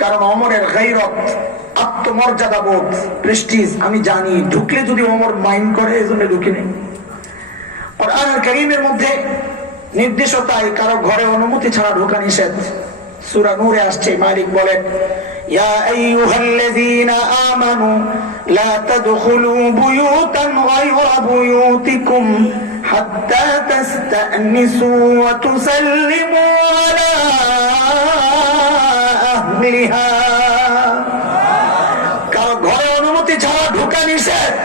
কারণ ওমরের গায়রত, আত্মমর্যাদা বোধ, প্রেস্টিজ আমি জানি, ঢুকলে যদি ওমর মাইন্ড করে এজন্য ঢুকি নেই। কোরআনুল কারীমের মধ্যে নির্দেশতায় কারো ঘরে অনুমতি ছাড়া ঢোকা নিষেধ। সূরা নূরে আসছে, মালিক বলেন ইয়া আইয়ুহাল্লাযীনা আমানু লা তাদখুলু বুয়ুতান গায়রা বুয়ুতিকুম হাত্তা তাস্তানিসু ওয়া তুসাল্লিমু আলা আহলিহা। কারো ঘরে অনুমতি ছাড়া ঢোকা নিষেধ।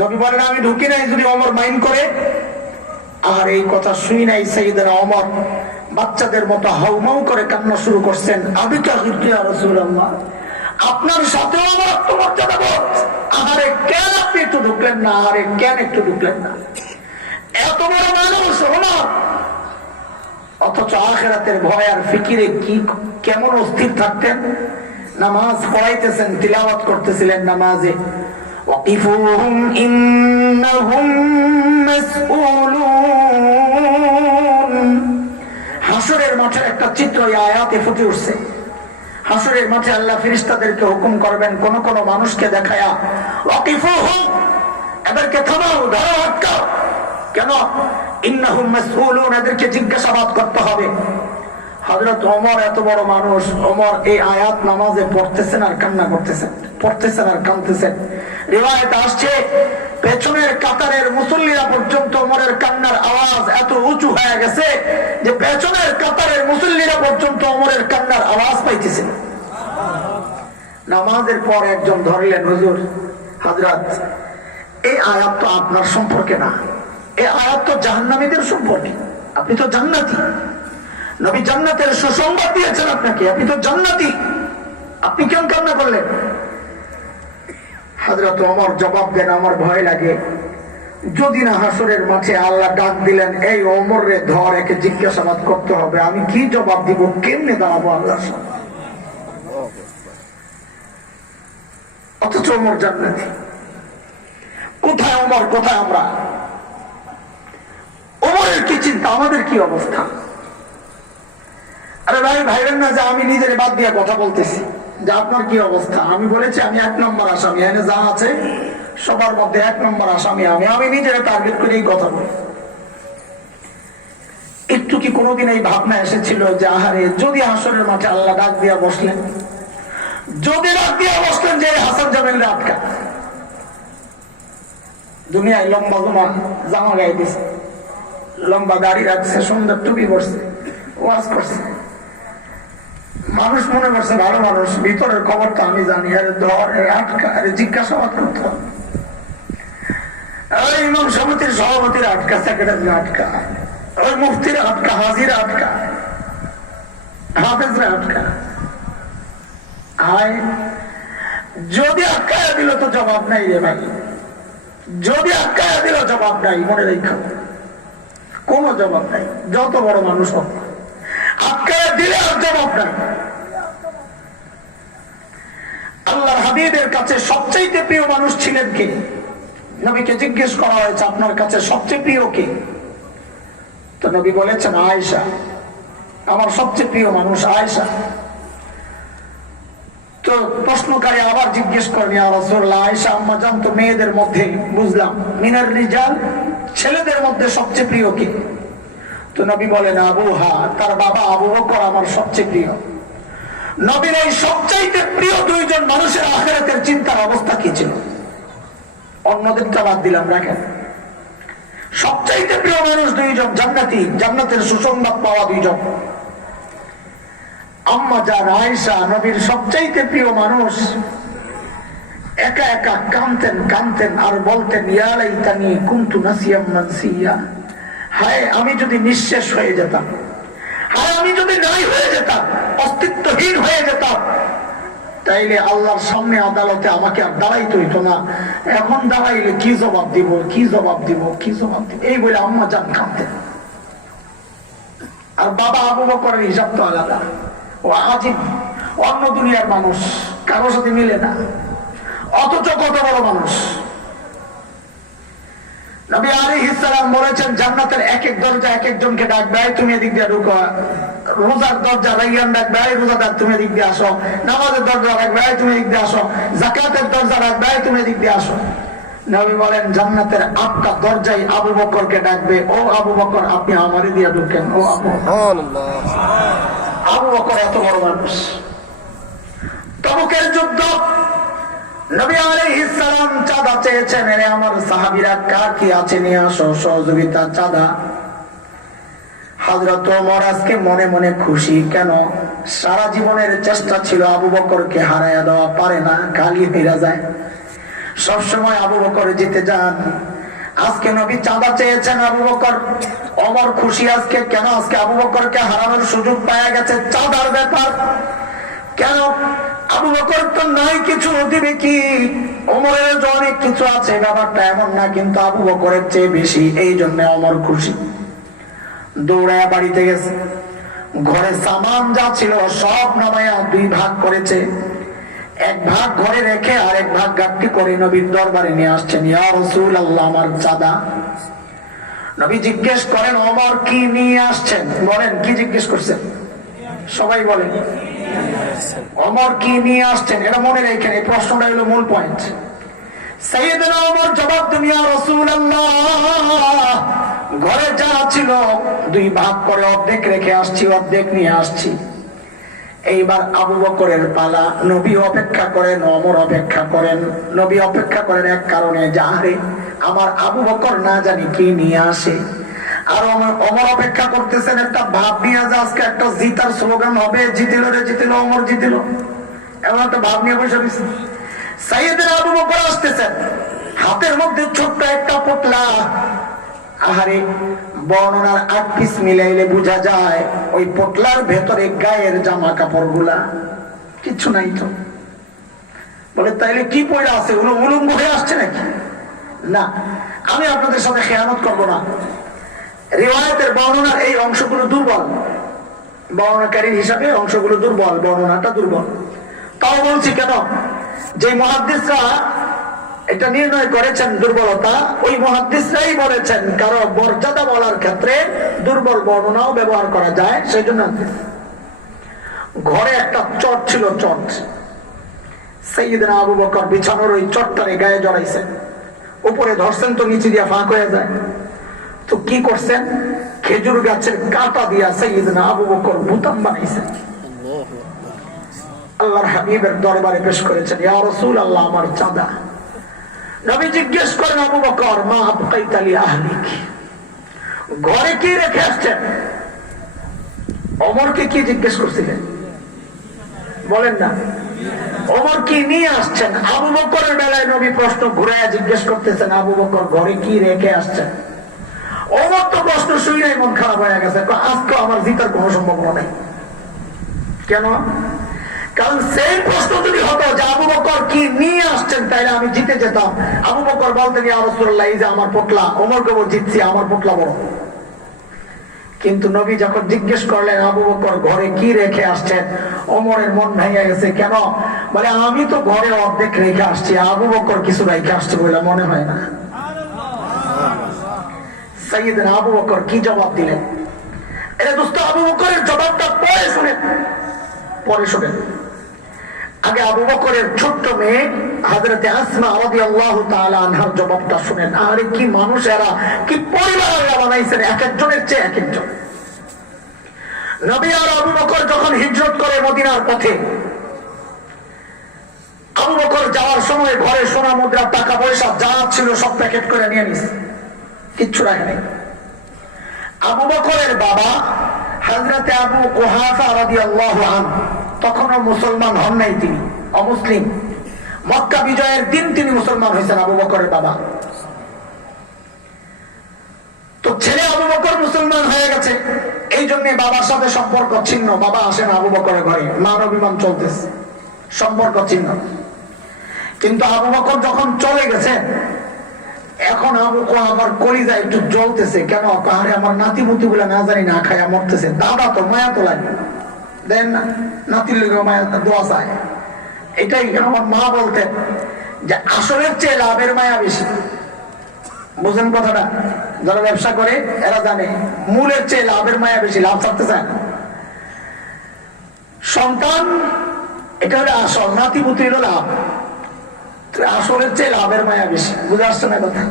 নবী বলেন আমি ঢুকি নাই যদি ওমর মাইন্ড করে। আর এই কথা শুই নাই সাইয়েদনা ওমর বাচ্চাদের মতো হাউমাউ করে কান্না শুরু করছেন, আবিকা গিরতু ইয়া রাসূলুল্লাহ, আপনার সাথে আমার আত্মমর্যাদা বোধ, আহারে কেন আপনি একটু ঢুকলেন না, আহারে কেন একটু ঢুকলেন না, এত বড় মানুষ ওমর, অথচ আখিরাতের ভয় আর ফিকিরে কি কেমন অস্থির থাকতেন। নামাজ পড়াইতেছেন, তিলাওয়াত করতেছিলেন নামাজে, ওয়াকিফুহুম ইন্নাহুম মাসউলুন। হাসরের মাঠের একটা চিত্র এই আয়াতে ফুটে উঠছে। হাসরের মাঠে আল্লাহ ফেরেশতাদেরকে হুকুম করবেন কোন কোন মানুষকে দেখায়া, ওয়াকিফুহুম, এদেরকে থামাও, ধরো, আটকাও। কেন? ইন্নাহুম মাসউলুন, এদেরকে জিজ্ঞাসাবাদ করতে হবে। হযরত ওমর এত বড় মানুষ, ওমর এই আয়াত নামাজে পড়তেছেন আর কান্না করতেছেন, পড়তেছেন আর কাঁদতেছেন। রিওয়ায়েতে আসছে পেছনের কাতারের মুসল্লিরা পর্যন্ত ওমরের কান্নার আওয়াজ এত উঁচু হয়ে গেছে যে পেছনের কাতারের মুসল্লিরা পর্যন্ত ওমরের কান্নার আওয়াজ পাইতেছেন। নামাজের পর একজন ধরলেন, হুজুর, হযরত, এই আয়াত তো আপনার সম্পর্কে না, এই আয়াত তো জাহান্নামীদের সম্পর্কে, আপনি তো জান্নাতি, নবী জান্নাতের সুসংবাদ দিয়েছেন আপনাকে, আপনি তো জান্নাতি, আপনি কেন কান্না করলেন? হযরত ওমর জবাব দেন, আমার ভয় লাগে যদি না হাসরের মাঠে আল্লাহ ডাক দিলেন এই ওমর রে ধর, একে জিজ্ঞাসাবাদ করতে হবে, আমি কি জবাব দিব, কেমনে দাঁড়াবো আল্লাহর সামনে। অথচ ওমর জান্নাতি। কোথায় ওমর, কোথায় আমরা? ওমরের কি চিন্তা, আমাদের কি অবস্থা? আরে ভাই, ভাইবেন না যে আমি নিজের বাদ দিয়ে কথা বলতেছি যে আপনার কি অবস্থা। আমি বলেছি আমি 1 নম্বর আসামি, এনে যা আছে সবার মধ্যে 1 নম্বর আসামি আমি নিজের টার্গেট করে এই কথা বলি। একটু কি কোনোদিন এই ভাবনা এসেছিল যে আহারে যদি হাসরের মাঠে আল্লাহ ডাক দিয়া বসলেন, যদি ডাক দিয়া বসলেন যে হাসান জামিলরা আটকা, দুনিয়ায় লম্বা জামা গায়ে দিছে, লম্বা গাড়ি রাখছে, সুন্দর টুপি পরছে, ওয়াজ করছে, মানুষ মনে করছে ভালো মানুষ, ভিতরের খবরটা আমি জানি, আরে ধর, আটকা, আরে জিজ্ঞাসাবাদ করতে হবে। ইমাম সমিতির সভাপতির আটকা, সেক্রেটারি আটকা, ওই মুফতির আটকা, হাজিরা আটকা, হাফেজরা আটকা। হায়, যদি আটকায় দিল তো জবাব নাই রে ভাই, যদি আটকায় দিল জবাব নাই, মনে রেখো, কোন জবাব নাই, যত বড় মানুষ হোক, আটকায় দিলে আর জবাব নাই। আল্লাহর হাবিবের কাছে সবচেয়ে প্রিয় মানুষ ছিলেন কে? নবীকে জিজ্ঞেস করা হয়েছে আপনার কাছে সবচেয়ে প্রিয় কে? তো নবী বলেছেন আয়েশা, আমার সবচেয়ে প্রিয় মানুষ আয়েশা। তো প্রশ্নকারী আবার জিজ্ঞেস করেন, ইয়া রাসূলুল্লাহ, আয়েশা আম্মা জান তো মেয়েদের মধ্যে, বুঝলাম, মিনার রিজাল, ছেলেদের মধ্যে সবচেয়ে প্রিয় কে? তো নবী বলেন আবুহা, তার বাবা আবু বকর আমার সবচেয়ে প্রিয়। নবীর এই সবচাইতে প্রিয় 2 জন মানুষের আখিরাতের চিন্তার অবস্থা কি ছিল? অন্যদেরটা বাদ দিলাম, রাখেন। সবচাইতে প্রিয় মানুষ 2 জন, জান্নাতি, জান্নাতের সুসংবাদ পাওয়া 2 জন। আম্মা জান আয়েশা নবীর সবচাইতে প্রিয় মানুষ, একা একা কাঁদতেন আর বলতেন, ইয়া লাইতানি কুনতু নাসিয়াম মানসিয়া, হায় আমি যদি নিঃশেষ হয়ে যেতাম, হায় আমি যদি নাই হয়ে যেতাম, অস্তিত্বহীন হয়ে যেতাম, তাইলে আল্লাহর সামনে আদালতে আমাকে আর দাঁড়াইতে হইতো না। এখন দাঁড়াইলে কি জবাব দিব, কি জবাব দিব, কি জবাব দিব, এই বলে আম্মা জান কাঁদতেন। আর বাবা আবু বকরের হিসাব তো আলাদা, ও আজীব, অন্য দুনিয়ার মানুষ, কারোর সাথে মিলে না, অথচ কত বড় মানুষ। নবী আলাইহিস সালাম বলেছেন জান্নাতের এক এক দরজা এক একজনকে ডাকবে, তুমি এদিক দিয়ে ঢুকো, রোজার দরজা রাইয়ান রাখবে, রোজাদার তুমি দিক দিয়ে আসো, নামাজের দরজা রাখবে, তুমি দিক দিয়ে আসো, যাকাতের দরজা রাখবে, তুমি দিক দিয়ে আসো। নবী বলেন জান্নাতের আপকা দরজায় আবু বকরকে ডাকবে, ও আবু বকর আপনি আমারই দিয়ে ঢুকেন। ও আবু বকর এত বড় মানুষ। তাবুকের যুদ্ধ, নবী আলাইহিস সালাম চাঁদা চেয়েছেন, এরে আমার সাহাবীরা কার কি আছে নিয়ে আসো সহযোগিতা চাঁদা। হযরত ওমর আজকে মনে মনে খুশি, কেন? সারা জীবনের চেষ্টা ছিল আবু বকরকে হারায়া দেওয়া, পারে না, খালি ফিরে যায়। সবসময় আবু বকর জিতে যান। আজকে নবী চাঁদা চেয়েছেন আবু বকর, ওমর খুশি আজকে, কেন? আজকে আবু বকরকে হারানোর সুযোগ পাওয়া গেছে, চাঁদার ব্যাপার। কেন? আবু বকর তো নাই কিছু, দিবে কি? ওমরের যে অনেক কিছু আছে, ব্যাপারটা এমন না, কিন্তু আবু বকরের চেয়ে বেশি, এই জন্য ওমর খুশি। দৌড়ায় বাড়িতে গেছে, ঘরে সামান যা ছিল সব নামায়া 2 ভাগ করেছে। 1 ভাগ ঘরে রেখে আর 1 ভাগ গাট্টি করে নবীর দরবারে নিয়ে আসছেন। ইয়া রাসূলুল্লাহ, আমার চাঁদা। নবী জিজ্ঞেস করেন, ওমর কি নিয়ে আসছেন? বলেন কি জিজ্ঞেস করছেন? সবাই বলেন ওমর কি নিয়ে আসছেন? এটা মনে রেখেন, এই প্রশ্নটা হলো মূল পয়েন্ট। সাইয়েদনা ওমর জবাব দেন, ইয়া রাসূলুল্লাহ, ঘরে যা ছিল 2 ভাগ করে অর্ধেক রেখে আসছি, অর্ধেক নিয়ে আসছি। এইবার আবু বকরের পালা। নবী অপেক্ষা করেন, ওমর অপেক্ষা করেন। নবী অপেক্ষা করেন এক কারণে, যাহারে আমার আবু বকর না জানি কি নিয়ে আসে। আর ওমর অপেক্ষা করতেছেন একটা ভাব নিয়ে, যে আজকে একটা জিতার স্লোগান হবে, জিতিল রে জিতিল, ওমর জিতিল, এমন একটা ভাব নিয়ে বসে রয়েছে। সাইয়েদনা আবু বকর আসতেছেন, হাতের মধ্যে ছোট্ট একটা পোটলা। আহারে, বর্ণনার 8 পিস মিলাইলে বোঝা যায় ওই পোটলার ভেতরে গায়ের জামা কাপড় গুলা কিছু নাই। তো বলে তাইলে কি পড়ে আছে? উলঙ্গ হয়ে আসছে নাকি? না, আমি আপনাদের সাথে খেয়ানত করবো না। রিওয়ায়াতের বর্ণনার এই অংশগুলো দুর্বল, বর্ণনাকারীর হিসাবে অংশগুলো দুর্বল, বর্ণনাটা দুর্বল। তাও বলছি কেন? যে মুহাদ্দিসরা এটা নির্ণয় করেছেন দুর্বলতা, ওই মুহাদ্দিসরাই বলেছেন কারো মর্যাদা বলার ক্ষেত্রে দুর্বল বর্ণনাও ব্যবহার করা যায়। সেই জন্য ঘরে একটা চট ছিল, চট। সাইয়েদনা আবু বকর বিছানোর ওই চটটারে গায়ে জড়াইছেন, উপরে ধরছেন তো নিচে দিয়া ফাঁক হয়ে যায়। তো কি করছেন? খেজুর গাছের কাঁটা দিয়া সাইয়েদনা আবু বকর বুতাম বানাইছেন। আল্লাহর হাবিবের দরবারে পেশ করেছেন, ইয়া রাসূলুল্লাহ, আমার চাঁদা। নবী জিজ্ঞেস করেন, আবু বকর মা আবকাইতা লি আহলিক, ঘরে কি রেখে আসছেন? ওমরকে কি জিজ্ঞেস করছিলেন? বলেন না, ওমর কি নিয়ে আসছেন? আবু বকরের বেলায় নবী প্রশ্ন ঘুরাইয়া জিজ্ঞেস করতেছেন, আবু বকর ঘরে কি রেখে আসছেন? ওমর তো প্রশ্ন শুনে মন খারাপ হয়ে গেছে, আজকে আমার জিতার কোনো সম্ভাবনা নেই। কেন? কারণ সেই প্রশ্ন যদি হতো যে আবু বকর কি নিয়ে আসছেন, তাইলে আমি জিতে যেতাম। আবু বকর বলতেন, ইয়া রাসূলুল্লাহ, এই যে আমার পোটলা, ওমরকে বল জিতছি, আমার পোটলা বড়। কিন্তু নবী যখন জিজ্ঞেস করলেন আবু বকর ঘরে কি রেখে আসছেন, ওমরের মন ভেঙে গেছে। কেন? বলে আমি তো ঘরে অর্ধেক রেখে আসছি, আবু বকর কিছু রেখে আসছে বলে মনে হয় না। সাইয়েদনা আবু বকর কি জবাব দিলেন? এটা দোস্ত আবু বকরের জবাবটা পরে শুনেন, পরে শুনেন। আগে আবু বকরের ছোট্ট মেয়ে হযরতে আসমা রাদিয়াল্লাহু তাআলা আনহার জবাবটা শুনেন। আরে কি মানুষ এরা, কি পরিবার আল্লাহ বানাইছেন, এক একজনের চেয়ে এক একজন। নবী আর আবু বকর যখন হিজরত করে মদিনার পথে, আবু বকর যাওয়ার সময় ঘরে সোনা মুদ্রা, টাকা পয়সা যা ছিল সব প্যাকেট করে নিয়ে নিছে, কিচ্ছু রাখে নাই। আবু বকরের বাবা হযরতে আবু কুহাফা রাদিয়াল্লাহু আনহু তখনও মুসলমান হন নাই, তিনি অমুসলিম। মক্কা বিজয়ের দিন তিনি মুসলমান হয়েছেন, আবু বকরের বাবা। তো ছেলে আবু বকর মুসলমান হয়ে গেছে, এই জন্য বাবার সাথে সম্পর্ক ছিন্ন। বাবা আসেন আবু বকরের ঘরে, মান অভিমান চলতেছে, সম্পর্ক ছিন্ন। কিন্তু আবু বকর যখন চলে গেছে, এখন আবু আমার কলিজা একটু জ্বলতেছে। কেন? পাহাড়ে আমার নাতিমুতি গুলা না জানি না খায়া মরতেছে। দাদা তো মায়া তো লাগে, দেন না, নাতির লোক মায়া দোয়া চায়। এটাই আমার মা বলতেন যে আসলের চেয়ে লাভের মায়া বেশি। বুঝেন কথাটা? যারা ব্যবসা করে এরা জানে মূলের চেয়ে লাভের মায়া বেশি, লাভ ছাড়তে চায় না। সন্তান এটা হলো আসল, নাতিপুতি হলো লাভ। আসলের চেয়ে লাভের মায়া বেশি, বুঝে আসছে না কথা?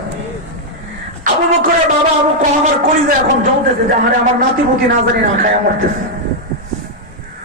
আবু বকরের বাবা আবু কুহাফার কলিজা এখন জ্বলতেছে যে আরে আমার নাতিপুতি না জানি না খায় মরতেছে।